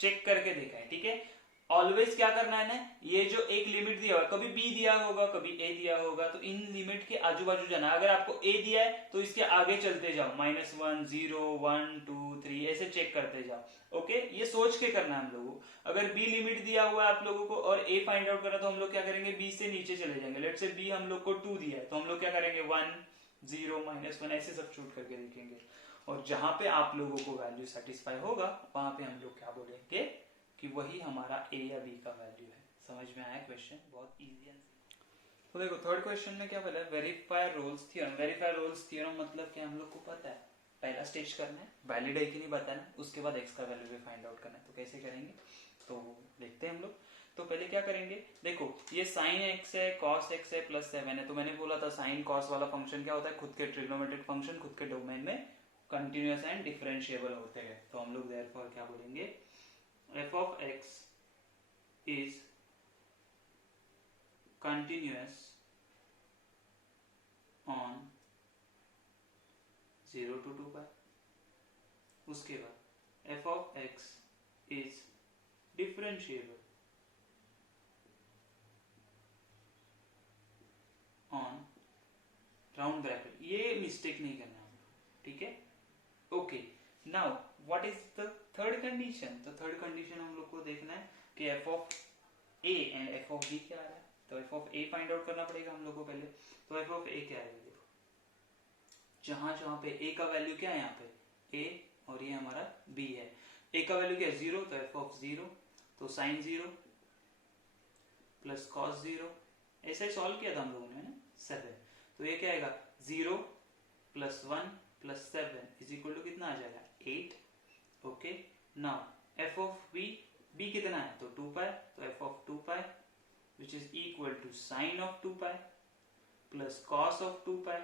चेक करके देखा है, ठीक है। ऑलवेज क्या करना है ना, ये जो एक लिमिट दिया हुआ, कभी b दिया होगा कभी a दिया होगा, तो इन लिमिट के आजू बाजू जाना। अगर आपको a दिया है तो इसके आगे चलते जाओ, -1 0 1 2 3 ऐसे चेक करते जाओ, ओके। ये सोच के करना है हम लोगों को। अगर b लिमिट दिया हुआ है आप लोगों को और a फाइंड आउट करना, तो हम लोग क्या करेंगे, b से नीचे चले जाएंगे। लेट्स से b हम लोग को 2 दिया है, तो हम लोग क्या करेंगे 1 0 -1 ऐसे सब्स्टिट्यूट करके देखेंगे, और जहां पे आप लोगों को वैल्यू सेटिस्फाई होगा वहां पे हम लोग क्या बोलेंगे कि वही हमारा a या b का वैल्यू है। समझ में आया क्वेश्चन, बहुत इजी है। तो देखो थर्ड क्वेश्चन में क्या बोला है, verify Rolle's theorem. Verify Rolle's theorem मतलब कि हम लोग को पता है, पहला स्टेज करना है, वैलिड है कि नहीं बताना, उसके बाद x का वैल्यू भी फाइंड आउट करना है। तो कैसे करेंगे, तो देखते हैं हम लोग। तो पहले क्या करेंगे, देखो ये sin x है, cos x है, +7 है। तो मैंने बोला था साइन कॉस वाला फंक्शन क्या होता है, खुद के ट्रिग्नोमेट्रिक फंक्शन खुद के डोमेन में कंटिन्यूअस एंड डिफरेंशिएबल होते हैं। तो हम लोग देयरफॉर क्या बोलेंगे, f of x is continuous on 0 to 2 pi। उसके बाद f of x is differentiable on round bracket. ये मिस्टेक नहीं करना है, ठीक है, okay. Now what is the third condition, तो थर्ड कंडीशन हम लोग को देखना है कि f of a and f of b क्या आ रहा है। तो f of a find out करना पड़ेगा हम लोग को पहले। तो f of a क्या है, देखो जहां जहां पे a का वैल्यू क्या है, यहाँ पे a और ये हमारा b है। a का वैल्यू क्या है 0, तो f of 0, तो sin 0 प्लस cos 0, ऐसा ही सॉल्व किया था हम लोगों ने ना 7। तो ये क्या आएगा 0 + 1 + 7 इज इक्वल टू कितना आ जाएगा 8, okay. Now f of b कितना है, तो 2 पाई, तो f of 2 pi which is equal to sine of 2 pi plus cos of 2 pi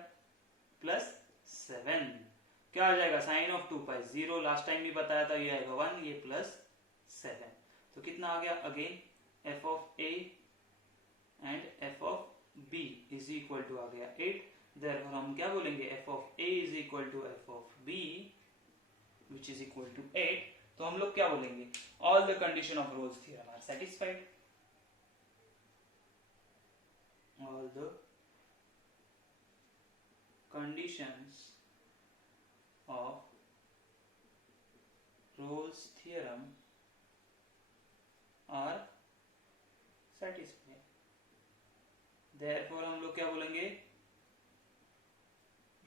plus 7। क्या आ जाएगा sine of 2 pi 0, last time भी बताया था, ये आएगा 1, ये प्लस 7। तो कितना आ गया, again f of a and f of b is equal to आ गया 8। देयरफॉर हम क्या बोलेंगे, f of a is equal to f of b which is equal to 8। तो हम लोग क्या बोलेंगे, all the condition of Rolle's theorem are satisfied, all the conditions of Rolle's theorem are satisfied. Therefore हम लोग क्या बोलेंगे,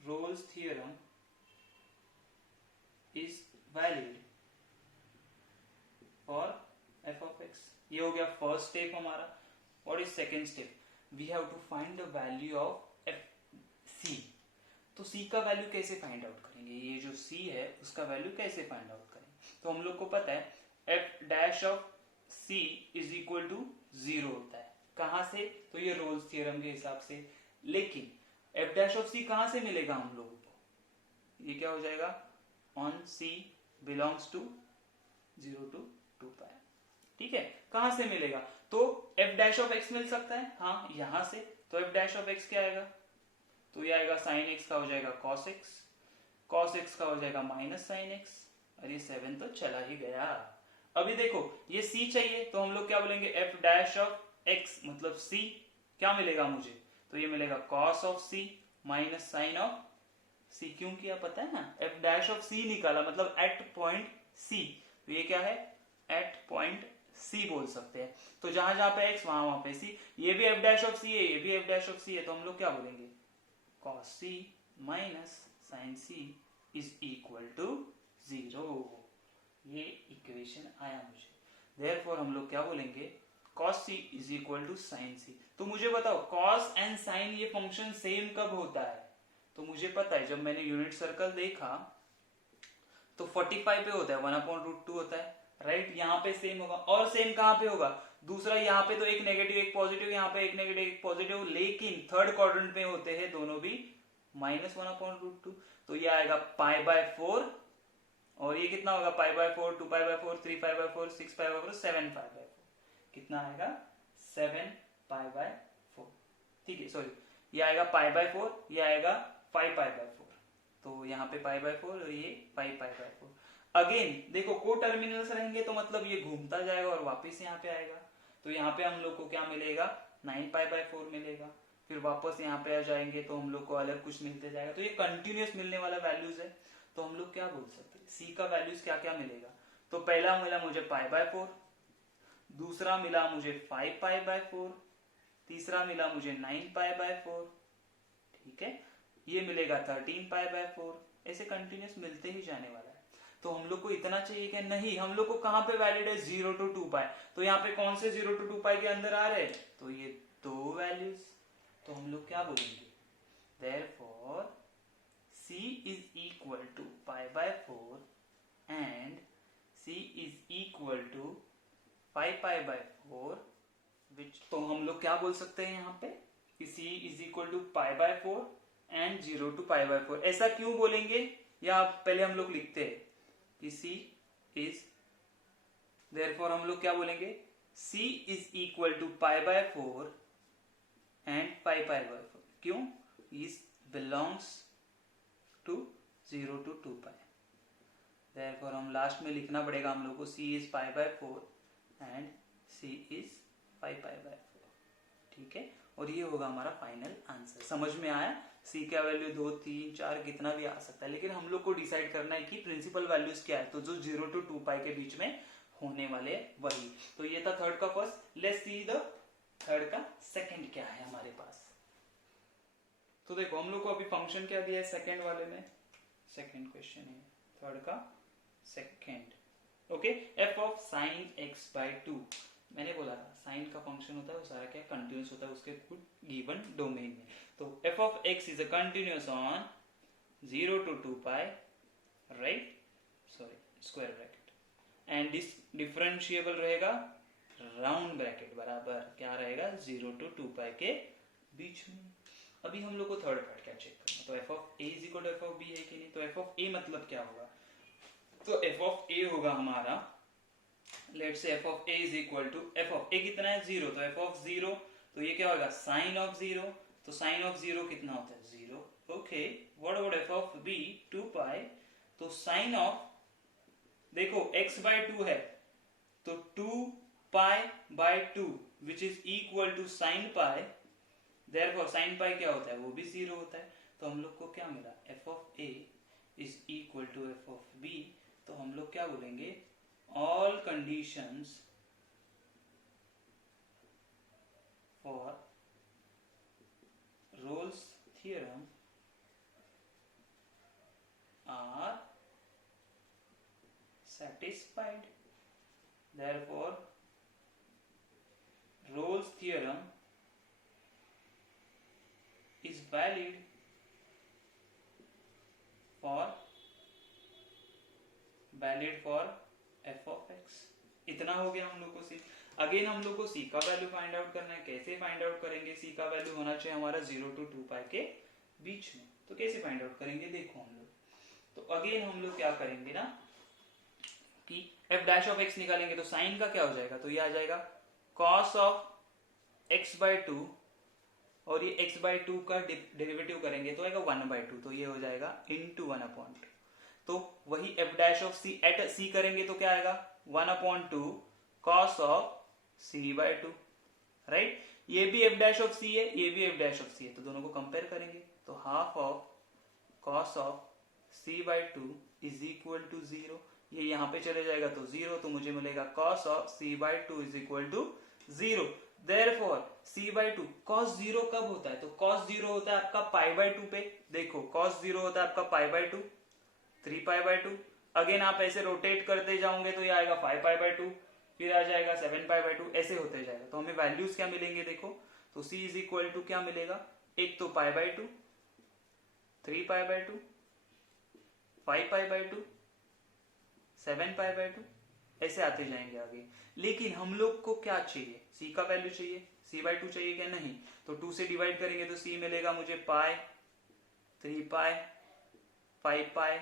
Rolle's theorem is valid for f of x. ये हो गया फर्स्ट स्टेप हमारा. What is second step? We have to find the value of f c. तो c का वैल्यू कैसे फाइंड आउट करेंगे? ये जो c है उसका वैल्यू कैसे फाइंड आउट करेंगे? तो हम लोग को पता है f dash of c is equal to 0 होता है. कहां से? तो ये रोल्स थ्योरम के हिसाब से. लेकिन f डैश ऑफ c कहां से मिलेगा हम लोगों को? ये क्या हो जाएगा? On c belongs to 0 to 2 pi. ठीक है, कहां से मिलेगा? तो f डैश ऑफ x मिल सकता है, हाँ यहां से. तो f डैश ऑफ x क्या आएगा? तो ये आएगा साइन x का हो जाएगा cos x, cos x का हो जाएगा माइनस साइन x. अरे 7 तो चला ही गया. अभी देखो ये c चाहिए, तो हम लोग क्या बोलेंगे? f डैश ऑफ x मतलब c क्या मिलेगा मुझे? तो ये मिलेगा cos of c minus sine of c. क्यों किया पता है ना? f डैश ऑफ c निकाला मतलब एट पॉइंट c. तो ये क्या है? एट पॉइंट c बोल सकते हैं. तो जहां जहां पे x वहां पे c. ये भी f डैश ऑफ c है, ये भी f डैश ऑफ c है. तो हम लोग क्या बोलेंगे? cos c minus sine c is equal to 0. ये इक्वेशन आया मुझे. देयरफॉर हम लोग क्या बोलेंगे? cos c is equal to sine c. तो मुझे बताओ cos एंड साइन ये फंक्शन सेम कब होता है? तो मुझे पता है जब मैंने यूनिट सर्कल देखा तो 45 पे होता है, 1/√2 होता है. राइट, यहाँ पे सेम होगा. और सेम कहाँ पे होगा? दूसरा यहाँ पे तो एक नेगेटिव एक पॉजिटिव, यहाँ पे एक नेगेटिव एक पॉजिटिव. लेकिन थर्ड क्वाड्रेंट में होते हैं दोनों भी -1/√2. तो ये आएगा π/4. और ये कितना होगा? π/4, 2π/4, 3π/4, 6π/4, 7π/4. कितना आएगा? 7π/4. ठीक है, सॉरी, ये आएगा π/4, ये आएगा 5π/4. तो यहाँ पे π/4 और ये 5π/4. अगेन देखो को टर्मिनल्स रहेंगे तो मतलब ये घूमता जाएगा और वापस यहाँ पे आएगा. तो यहाँ पे हम लोग को क्या मिलेगा? 9π/4 मिलेगा. फिर वापस यहाँ पे आ जाएंगे तो हम लोग को अलग कुछ मिलते जाएगा. तो ये कंटिन्यूस मिलने वाला वैल्यूज है. तो हम लोग क्या बोल सकते हैं? c का वैल्यूज क्या क्या मिलेगा? तो पहला मिला मुझे π/4, दूसरा मिला मुझे 5π/4, तीसरा मिला मुझे 9π/4. ठीक है, ये मिलेगा 13π/4. ऐसे कंटिन्यूस मिलते ही जाने वाला है. तो हम लोग को इतना चाहिए क्या? नहीं, हम लोग को कहां पे वैलिड है? 0 to 2 पाई. तो यहाँ पे कौन से 0 to 2 पाई के अंदर आ रहे हैं? तो ये दो वैल्यूज. तो हम लोग क्या बोलेंगे? Therefore c is equal to π/4 and c is equal to 5π/4. तो हम लोग क्या बोल सकते हैं यहाँ पे? c is equal to π/4 and 0 to π/4. ऐसा क्यों बोलेंगे? या पहले हम लोग लिखते हैं कि c is, therefore हम लोग क्या बोलेंगे? c is equal to π/4 and 5π/4. क्यों? is belongs to 0 to 2 pi. therefore हम लास्ट में लिखना पड़ेगा हम लोग को c is π/4 and c is 5π/4. ठीक है, और ये होगा हमारा फाइनल आंसर. समझ में आया? c का वैल्यू 2, 3, 4 कितना भी आ सकता है, लेकिन हम लोग को डिसाइड करना है कि प्रिंसिपल वैल्यूज क्या है. तो जो 0 to 2 पाई के बीच में होने वाले वही. तो ये था थर्ड का first. Let's see the third का सेकंड क्या है हमारे पास. तो देखो हम लोग को अभी फंक्शन क्या दिया है सेकंड वाले में. सेकंड क्वेश्चन है थर्ड का second. Okay, f of sine x/2. मैंने बोला था साइन का फंक्शन होता है वो सारा क्या कंटिन्यूस होता है उसके गिवन डोमेन में. तो f of x is a continuous on 0 to 2 pi, right, sorry square bracket, and this differentiable रहेगा राउंड ब्रैकेट बराबर क्या रहेगा? 0 to 2 पाई के बीच में. अभी हम लोग को थर्ड पार्ट क्या चेक करना. तो f of a is equal to f of b है कि नहीं? तो f ऑफ a मतलब क्या होगा? तो f ऑफ a होगा हमारा, let's say f of a is equal to, f of a कितना है? 0. तो f ऑफ 0, तो ये क्या होगा? Sine of 0. तो साइन ऑफ 0 कितना होता है? 0. Okay, what about f of b? 2 pi. तो साइन ऑफ, देखो x/2 है तो 2π/2 which is equal to sine pi. Therefore sine pi क्या होता है? वो भी 0 होता है. तो हम लोग को क्या मिला? f of a is equal to f of b तो हम लोग क्या बोलेंगे, all conditions for Rolle's theorem are satisfied. Therefore, Rolle's theorem is valid for f of x. इतना हो गया हम लोग को सी. अगेन हम लोग को सी का वैल्यू फाइंड आउट करना है. कैसे फाइंड आउट करेंगे? सी का वैल्यू होना चाहिए हमारा 0 to 2 पाई के बीच में. तो कैसे फाइंड आउट करेंगे देखो हम लोग. तो अगेन हम लोग क्या करेंगे ना कि f डैश ऑफ x निकालेंगे. तो साइन का क्या हो जाएगा? तो ये आ जाएगा cos of x by two, और ये x बाई टू का डेरिवेटिव करेंगे तो आएगा 1/2. तो ये हो जाएगा इंटू 1/2. तो वही f dash of c at c करेंगे तो क्या आएगा 1/2 cos of c by two. Right. ये भी f डैश ऑफ c है, ये भी f डैश ऑफ c है. तो दोनों को कंपेयर करेंगे तो half of cos of c by two is equal to 0. ये यहाँ पे चले जाएगा तो 0. तो मुझे मिलेगा cos of c by two is equal to 0. Therefore c by two. cos 0 कब होता है? तो cos 0 होता है आपका पाई बाई टू पे. देखो cos 0 होता है आपका pi by two, 3 pi by two. Again आप ऐसे रोटेट करते जाओगे तो ये आएगा 5 पाई बाई टू, फिर आ जाएगा 7 पाई बाई टू, ऐसे होते जाएगा. तो हमें वैल्यूज क्या मिलेंगे देखो. तो c इज इक्वल टू क्या मिलेगा? एक तो pi by two, 3 pi by two, 5 pi by two, 7 pi by two, ऐसे आते जाएंगे आगे. लेकिन हम लोग को क्या चाहिए? c का वैल्यू चाहिए. c बाई टू चाहिए क्या? नहीं. तो 2 से डिवाइड करेंगे तो c मिलेगा मुझे पाई, 3 पाई, 5 पाई,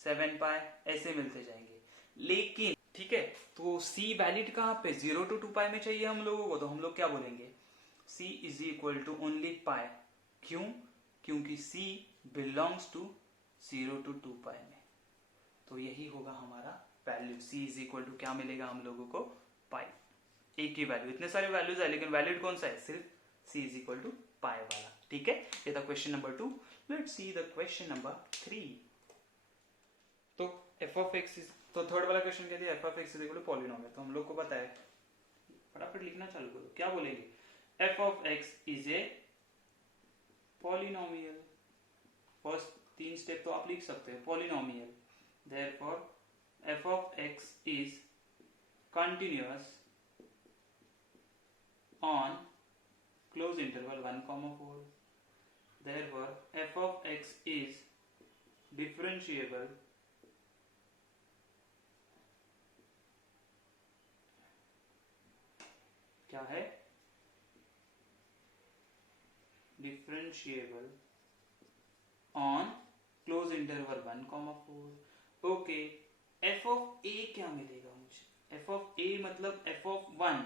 7 पाई, ऐसे मिलते जाएंगे. लेकिन ठीक है, तो c वैलिड कहाँ पे? 0 to 2 पाई में चाहिए हम लोगों को. तो हम लोग क्या बोलेंगे? c is equal to only pi. क्यों? क्योंकि c belongs to 0 to 2 pi में. तो यही होगा हमारा value. c is equal to क्या मिलेगा हम लोगों को? पाई. एक ही वैल्यू. इतने सारे वैल्यूज है लेकिन वैलिड कौन सा है? सिर्फ c is equal to pi वाला. ठीक है, ये था question number 2. Let's see the question number 3. तो f ऑफ x इज, तो थर्ड वाला क्वेश्चन कहते हैं f of x is equal to polynomial. तो हम लोग को पता है, फटाफट लिखना चालू करो. क्या बोलेंगे? f of x is a polynomial. First 3 step तो आप लिख सकते हैं. Polynomial. Therefore f of x is continuous on close interval 1, 4. Therefore f of x is differentiable क्या है? Differentiable on close interval 1, 4. Okay. f of a क्या मिलेगा मुझे? f ऑफ a मतलब f ऑफ 1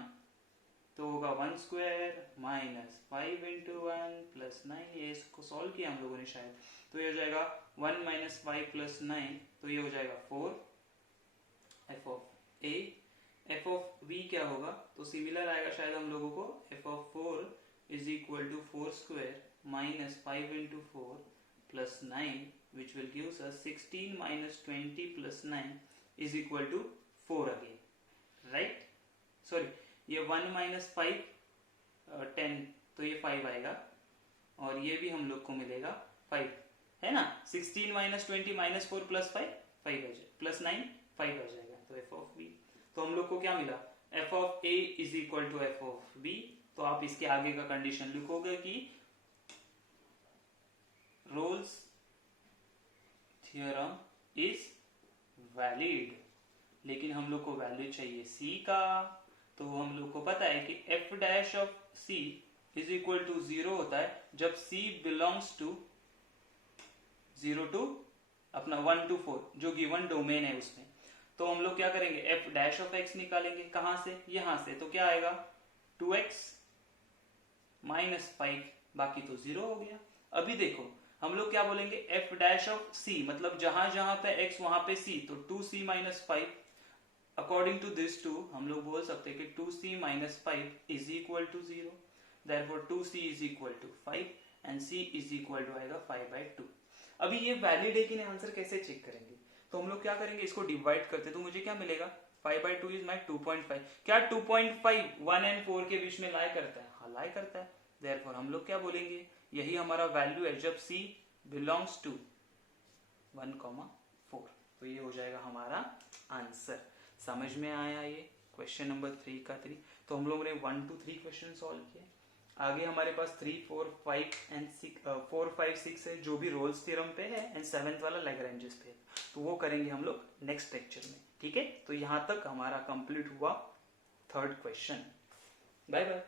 तो होगा 1 स्क्वायर माइनस 5 इंटू 1 प्लस 9. ये इसको सॉल्व किया हम लोगों ने शायद. तो ये हो जाएगा 1 माइनस 5 प्लस 9, तो ये हो जाएगा 4. f of a. f of b क्या होगा? तो सिमिलर आएगा शायद हम लोगों को. f of 4 is equal to 4 square minus 5 into 4 plus 9, which will gives us 16 minus 20 plus 9 is equal to 4 again. Right? Sorry, ये 1 minus 5 10, तो ये 5 आएगा और ये भी हम लोग को मिलेगा 5, है ना. 16 minus 20 minus 4 plus 5 5 आ जाएगा, प्लस 9 5 आ जाएगा. तो f ऑफ b. तो हम लोग को क्या मिला? f of a is equal to f of b. तो आप इसके आगे का कंडीशन लिखोगे कि रोल्स थ्योरम इज वैलिड. लेकिन हम लोग को वैल्यू चाहिए c का. तो हम लोग को पता है कि f dash of c is equal to 0 होता है जब c बिलोंग्स टू 0 टू अपना 1 to 4 जो गिवन डोमेन है उसमें. तो हम लोग क्या करेंगे? f डैश ऑफ x निकालेंगे. कहां से? यहां से. तो क्या आएगा? 2x माइनस 5, बाकी तो 0 हो गया. अभी देखो हम लोग क्या बोलेंगे? f डैश ऑफ c मतलब जहां जहां पे x वहां पे c, तो 2c minus 5. According to this too हम लोग बोल सकते हैं कि 2c minus 5 is equal to 0. Therefore 2c is equal to 5 and c is equal to आएगा 5/2. अभी ये वैलिड है कि नहीं, आंसर कैसे चेक करेंगे? तो हम लोग क्या करेंगे, इसको डिवाइड करते तो मुझे क्या मिलेगा, 5/2 इज माई 2.5। क्या 2.5 1 and 4 के बीच में लाई करता है? हाँ लाई करता है। देयरफॉर हम लोग क्या बोलेंगे, यही हमारा वैल्यू है जब C बिलोंग्स टू 1,4। तो ये हो जाएगा हमारा आंसर। समझ में आया ये क्वेश्चन नंबर 3 का 3। तो हम लोगों ने 1 to 3 क्वेश्चन सॉल्व किए। आगे हमारे पास 3, 4, 5 एंड 4, 5, 6 है जो भी रोल्स थ्योरम पे है, एंड 7th वाला लैग्रेंजेस पे है। तो वो करेंगे हम लोग नेक्स्ट लेक्चर में। ठीक है, तो यहाँ तक हमारा कंप्लीट हुआ 3rd क्वेश्चन। Bye bye.